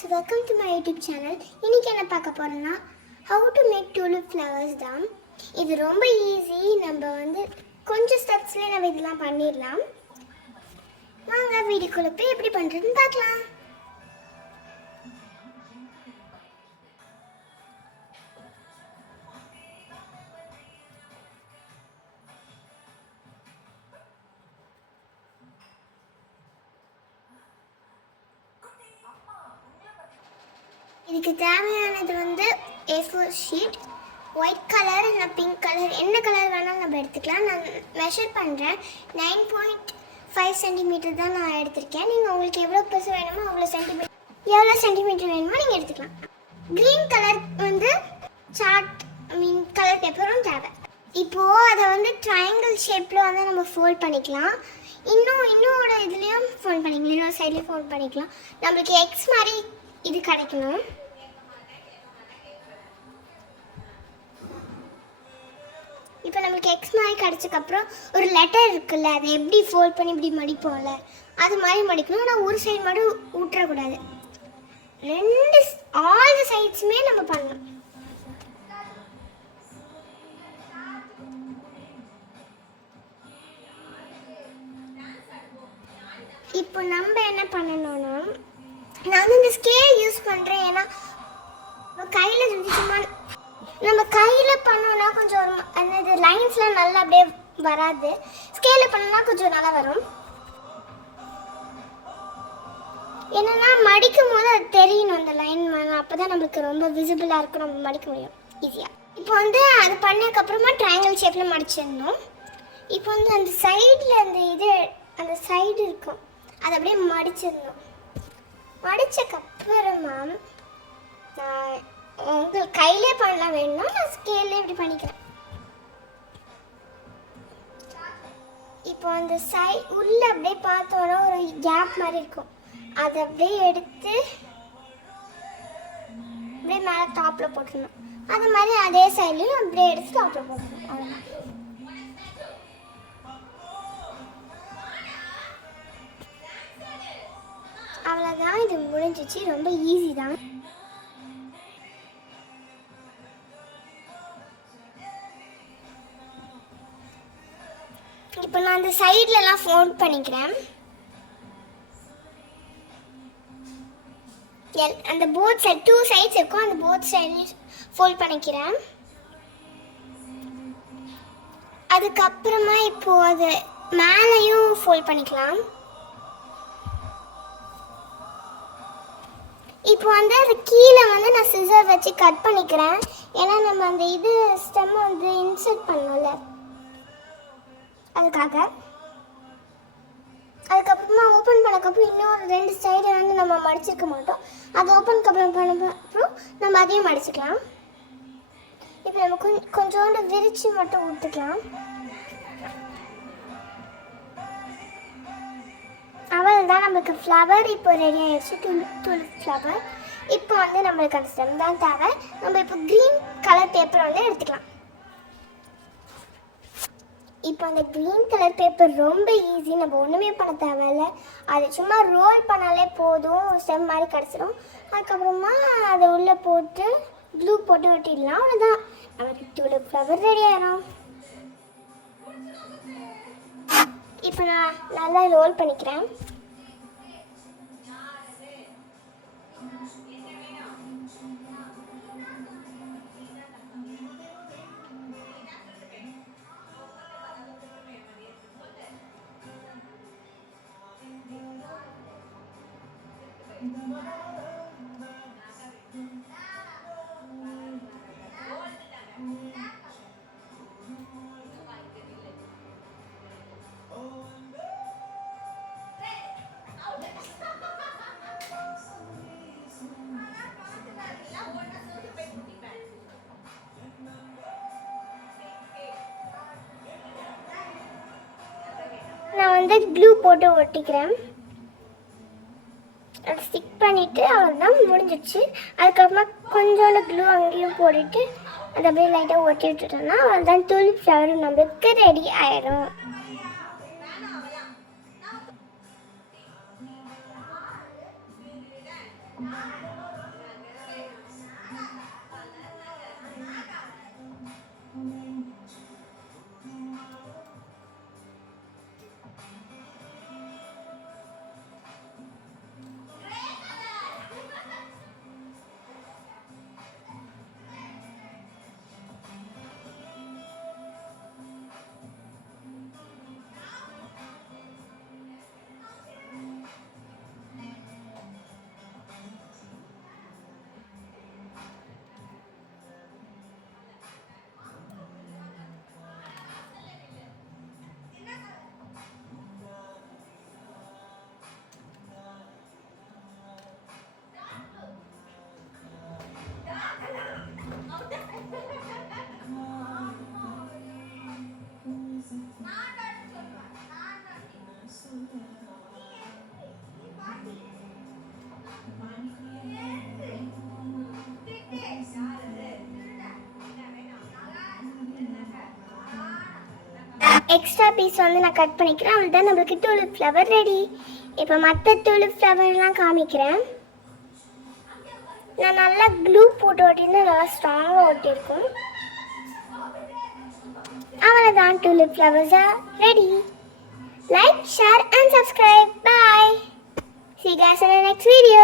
Viewers, welcome to my YouTube channel. இன்றைக்கி என்ன பார்க்க போகிறோன்னா how to make tulip flowers தான். இது ரொம்ப ஈஸி. நம்ம கொஞ்சம் ஸ்டெப்ஸ்லேயே நம்ம இதெல்லாம் பண்ணிடலாம். வாங்க வீடியோக்குள்ள போய் எப்படி பண்ணுறதுன்னு பார்க்கலாம். இதுக்கு தேவையானது A4 ஷீட், ஒயிட் கலர் இல்லை பிங்க் கலர், என்ன கலர் வேணாலும் நம்ம எடுத்துக்கலாம். நான் மெஷர் பண்ணுறேன். 9.5 சென்டிமீட்டர் தான் நான் எடுத்திருக்கேன். நீங்கள் உங்களுக்கு எவ்வளோ பெருசு வேணுமோ எவ்வளோ சென்டிமீட்டர் வேணுமோ நீங்கள் எடுத்துக்கலாம். க்ரீன் கலர் சார்ட் கலர் பேப்பரும் தேவை. இப்போது அதை ட்ரையாங்கிள் ஷேப்பில் நம்ம ஃபோல்ட் பண்ணிக்கலாம். இன்னோட இதுலேயும் ஃபோல்ட் பண்ணிக்கலாம், இன்னொரு சைட்லேயும் ஃபோல்ட் பண்ணிக்கலாம். நம்மளுக்கு எக்ஸ் மாதிரி இது கிடைக்கணும். இப்போ நம்மளுக்கு எக்ஸ் மாதிரி கிடச்சக்கப்புறம் ஒரு லெட்டர் இருக்குல்ல, அதை எப்படி ஃபோல்ட் பண்ணி இப்படி மடிப்போம்ல, அது மாதிரி மடிக்கணும். ஆனால் ஒரு சைடு மட்டும் ஊற்றக்கூடாது. ஆல் சைட்ஸுமே நம்ம பண்ணணும். இப்போ நம்ம என்ன பண்ணணும்னா, நான் இந்த ஸ்கேல் யூஸ் பண்ணுறேன். ஏன்னா கையில் சும்மா நம்ம கையில் பண்ணோன்னா கொஞ்சம் அந்த லைன்ஸ்லாம் நல்லா அப்படியே வராது. ஸ்கேலில் பண்ணோன்னா கொஞ்சம் நல்லா வரும். என்னென்னா மடிக்கும் போது அது தெரியணும், அந்த லைன் வேணும். அப்போ தான் நம்மளுக்கு ரொம்ப விசிபிளாக இருக்கும், நம்ம மடிக்க முடியும் ஈஸியாக. இப்போ அது பண்ணதுக்கப்புறமா ட்ரையாங்கிள் ஷேப்பில் மடிச்சிடணும். இப்போ அந்த சைடில் அந்த சைடு இருக்கும், அதை அப்படியே மடிச்சிடணும். மடித்தக்கப்புறமா உங்களுக்கு கையிலே பண்ணலாம் வேணும்னா நான் ஸ்கேல்லே இப்படி பண்ணிக்கிறேன். இப்போ அந்த உள்ள அப்படியே பார்த்தோன்னா ஒரு கேப் மாதிரி இருக்கும், அதை அப்படியே எடுத்து அப்படியே மேலே டாப்பில் போட்டுடணும். அது மாதிரி அதே சைட்லையும் அப்படியே எடுத்து டாப்பில் போட்டுடணும். அவ்வளோதான். அவ்வளோதான், இது முடிஞ்சிச்சு. ரொம்ப ஈஸி தான். இப்போ நான் அந்த சைட்லலாம் ஃபோல்ட் பண்ணிக்கிறேன். அந்த போத் சைட் 2 சைட்ஸ் இருக்கும், அந்த போத் சைட்லையும் ஃபோல்ட் பண்ணிக்கிறேன். அதுக்கப்புறமா இப்போது அது மேலேயும் ஃபோல்ட் பண்ணிக்கலாம். இப்போ அது கீழே நான் சிசர் வச்சு கட் பண்ணிக்கிறேன். ஏன்னா நம்ம அந்த ஸ்டெம் இன்சர்ட் பண்ணோம்ல, அதுக்காக. அதுக்கப்புறமா ஓப்பன் பண்ணக்கப்புறம் இன்னொரு 2 சைடு நம்ம மடிச்சிருக்க மாட்டோம். அது ஓப்பன் பண்ணப்பறம் நம்ம அதையும் மடிச்சுக்கலாம். இப்போ நம்ம கொஞ்சோண்டு விரிச்சு மட்டும் ஊற்றிக்கலாம். அவ்வளோதான், நமக்கு ஃப்ளவர் இப்போ ரெடி ஆகிடுச்சு. Tulip flower. இப்போ நம்மளுக்கு அந்த ஸ்டெம் தான் தேவை. நம்ம இப்போ க்ரீன் கலர் பேப்பர் எடுத்துக்கலாம். இப்போ அந்த க்ரீன் கலர் பேப்பர் ரொம்ப ஈஸி. நம்ம ஒன்றுமே பண்ண தேவையில்லை. அது சும்மா ரோல் பண்ணாலே போதும், ஸ்டெம் மாதிரி கிடச்சிடும். அதுக்கப்புறமா அதை உள்ளே போட்டு க்ளூ போட்டு ஒட்டிடலாம். அவ்வளோதான், நமக்கு டூலிப் ஃப்ளவர் ரெடி ஆகிடும். இப்போ நான் நல்லா ரோல் பண்ணிக்கிறேன். நான் க்ளூ போட்டு ஒட்டிக்கிறேன். அதை ஸ்டிக் பண்ணிவிட்டு அவ்வளோதான், முடிஞ்சிடுச்சு. அதுக்கப்புறமா கொஞ்சோண்டு க்ளூ அங்கேயும் போட்டுட்டு அதை அப்படியே லைட்டாக ஒட்டி விட்டுட்டோம்னா அவ்வளோதான், டூலிப் ஃப்ளவர் நம்மளுக்கு ரெடி ஆயிடும். எக்ஸ்ட்ரா பீஸ் வந்து நான் கட் பண்ணிக்கிறேன். அவ்வளோதான், நம்மளுக்கு டூலிப் ஃப்ளவர் ரெடி. இப்போ மற்ற டூலிப் ஃப்ளவர்லாம் காமிக்கிறேன். நான் நல்லா க்ளூ போட்டு ஒட்டினா நல்லா ஸ்ட்ராங்காக ஒட்டியிருக்கும். அவ்வளோதான், டூலிப் ஃப்ளவர்ஸா ready. Like, share and subscribe. Bye. See you guys in the next video.